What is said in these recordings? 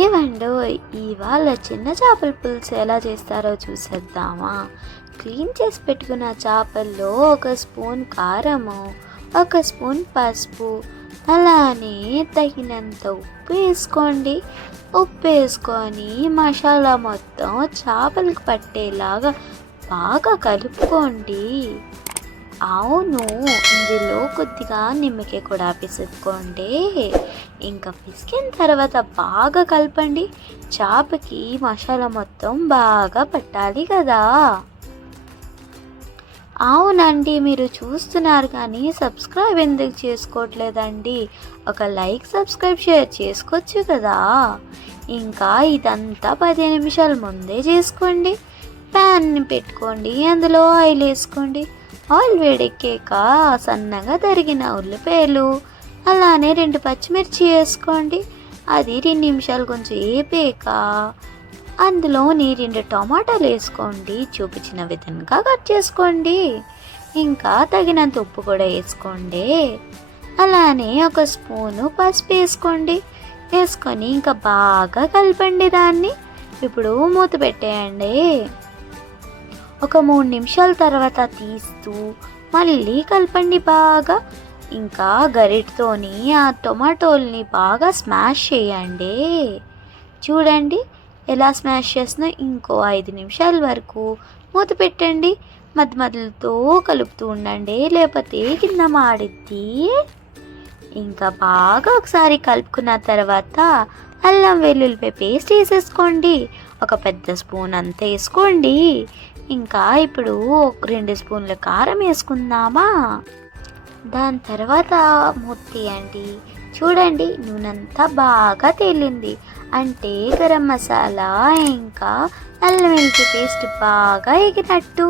ఏవండోయ్, ఇవాళ చిన్న చేపల పులుసు ఎలా చేస్తారో చూసేద్దామా. క్లీన్ చేసి పెట్టుకున్న చేపల్లో ఒక స్పూన్ కారము, ఒక స్పూన్ పసుపు, అలానే తగినంత ఉప్పు వేసుకోండి. ఉప్పు వేసుకొని మసాలా మొత్తం చేపలకు పట్టేలాగా బాగా కలుపుకోండి. అవును, ఇందులో కొద్దిగా నిమ్మకాయ కూడా పిసుక్కోండి. ఇంకా పిసికిన తర్వాత బాగా కలపండి. చేపకి మసాలా మొత్తం బాగా పట్టాలి కదా. అవునండి, మీరు చూస్తున్నారు కానీ సబ్స్క్రైబ్ ఎందుకు చేసుకోవట్లేదండి? ఒక లైక్, సబ్స్క్రైబ్, షేర్ చేసుకోవచ్చు కదా. ఇంకా ఇదంతా 15 నిమిషాల ముందే చేసుకోండి. ప్యాన్ని పెట్టుకోండి, అందులో ఆయిల్ వేసుకోండి. ఆయిల్ వేడెక్కాక సన్నగా తరిగిన ఉల్లిపాయలు, అలానే 2 పచ్చిమిర్చి వేసుకోండి. అది 2 నిమిషాలు కొంచెం వేపాక అందులోని 2 టమాటాలు వేసుకోండి. చూపించిన విధంగా కట్ చేసుకోండి. ఇంకా తగినంత ఉప్పు కూడా వేసుకోండి. అలానే ఒక స్పూను పసుపు వేసుకోండి. వేసుకొని ఇంకా బాగా కలపండి దాన్ని. ఇప్పుడు మూత పెట్టేయండి. ఒక 3 నిమిషాల తర్వాత తీస్తూ మళ్ళీ కలపండి బాగా. ఇంకా గరిటతోని ఆ టొమాటోల్ని బాగా స్మాష్ చేయండి. చూడండి ఎలా స్మాష్ చేస్తున్నా. ఇంకో 5 నిమిషాల వరకు మూత పెట్టండి. మధ్య మధ్యలో కలుపుతూ ఉండండి, లేకపోతే కింద మాడిద్ది. ఇంకా బాగా ఒకసారి కలుపుకున్న తర్వాత అల్లం వెల్లుల్లిపాయ పేస్ట్ వేసేసుకోండి. ఒక పెద్ద స్పూన్ అంత వేసుకోండి. ఇంకా ఇప్పుడు 2 స్పూన్ల కారం వేసుకుందామా. దాని తర్వాత మూత తీయండి. చూడండి నూనెంతా బాగా తేలింది. అంటే గరం మసాలా ఇంకా అల్లం వెల్లుల్లి పేస్ట్ బాగా ఎగినట్టు.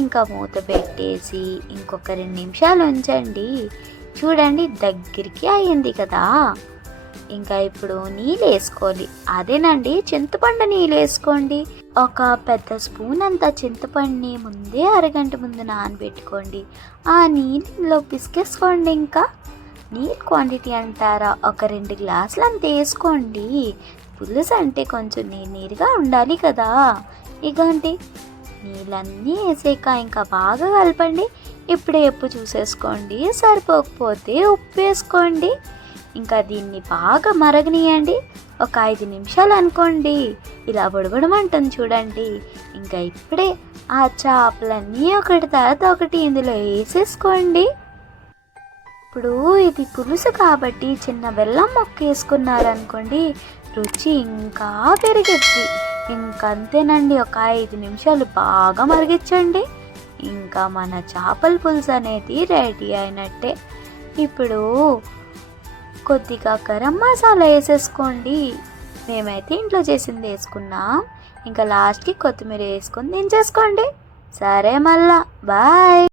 ఇంకా మూత పెట్టేసి ఇంకొక 2 నిమిషాలు ఉంచండి. చూడండి దగ్గరికి అయ్యింది కదా. ఇంకా ఇప్పుడు నీళ్ళు వేసుకోవాలి. అదేనండి, చింతపండు నీళ్ళు వేసుకోండి. ఒక పెద్ద స్పూన్ అంత చింతపండుని ముందే అరగంట ముందు నానబెట్టుకోండి. ఆ నీళ్ళలో పిసికేసుకోండి. ఇంకా నీళ్ళ క్వాంటిటీ అంటారా, ఒక 2 గ్లాసులు అంత వేసుకోండి. పులుసు అంటే కొంచెం నీరుగా ఉండాలి కదా. ఇగోండి నీళ్ళన్నీ వేసాక ఇంకా బాగా కలపండి. ఇప్పుడే ఉప్పు చూసేసుకోండి, సరిపోకపోతే ఉప్పు వేసుకోండి. ఇంకా దీన్ని బాగా మరగనియండి. ఒక 5 నిమిషాలు అనుకోండి. ఇలా బుడబడమంటుంది చూడండి. ఇంకా ఇప్పుడే ఆ చేపలన్నీ ఒకటి తర్వాత ఒకటి ఇందులో వేసేసుకోండి. ఇప్పుడు ఇది పులుసు కాబట్టి చిన్న బెల్లం మొక్క వేసుకున్నారనుకోండి, రుచి ఇంకా పెరిగిద్ది. ఇంకంతేనండి, ఒక 5 నిమిషాలు బాగా మరిగించండి. ఇంకా మన చేపల పులుసు అనేది రెడీ అయినట్టే. ఇప్పుడు కొద్దిగా గరం మసాలా వేసేసుకోండి. మేమైతే ఇంట్లో చేసింది వేసుకున్నాం. ఇంకా లాస్ట్కి కొత్తిమీర వేసుకొని దించేసుకోండి. సరే మళ్ళా బాయ్.